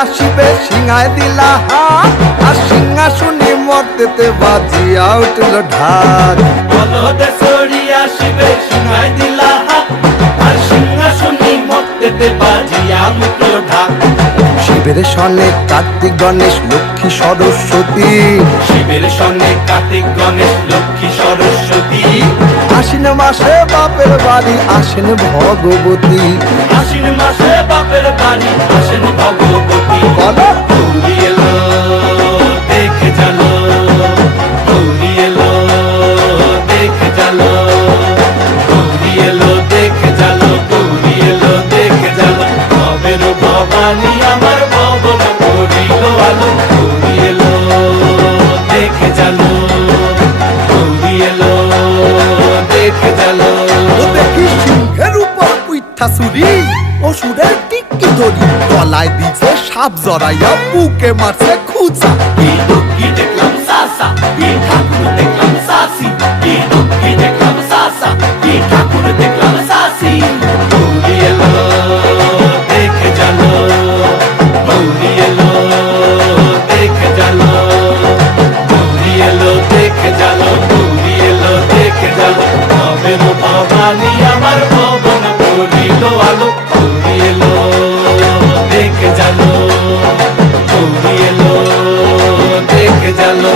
আসিবে সিংহায় দিলা হাত, আর সিংহাসনে মর্তেতে বাজিয়া উঠল ঢাক। বলদে সরি আসিবে সিংহায় দিলা হাত, আর সিংহাসনে মর্তেতে বাজিয়া উঠল ঢাক। শিবের সনে কার্তিক গণেশ লক্ষ্মী সরস্বতী, শিবের সঙ্গে কার্তিক গণেশ লক্ষ্মী সরস্বতী। আশ্বিন মাসে বাপের বাড়ি আসেন ভগবতী। আশ্বিন মাসে বাপের বাড়ি আসেন ভগবতী। বলো গৌরী এলো দেখে জানো, গৌরী এলো দেখে জানো, গৌরী এলো দেখে জানো, গৌরী এলো দেখে জানো। ভবের ভবানী আমার ভবন করিল আলো। গৌরী এলো দেখে জানো, গৌরী এলো দেখে জানো। ও দেখি সিংহের উপর উইঠা চুরি, অসুরের টিক্কি ধরি গলায় দিছে সাপ জড়াইয়া বুকে মারছে খুঁচা। কি দুঃখী দেখলাম সাসা, কি ঠাকুর দেখলাম সাসি, কি দুঃখী দেখলাম সাসা, কি ঠাকুর দেখলাম সাসি। গৌরী এলো দেখে জানো, গৌরী এলো দেখে জানো, গৌরী এলো দেখে জানো, গৌরী এলো দেখে জানো। ভবের ভবানী আমার ভবন করিল আলো। গৌরী এলো দেখে জানো, গৌরী এলো দেখে জানো।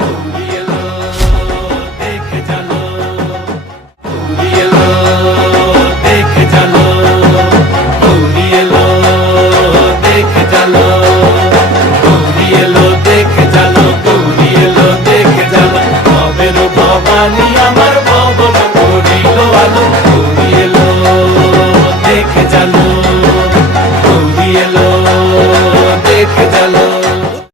গৌরী এলো দেখে জানো, গৌরী এলো দেখে জানো, গৌরী এলো দেখে জানো, গৌরী এলো দেখে জানো, গৌরী এলো দেখে জানো। ভবের ভবানী আমার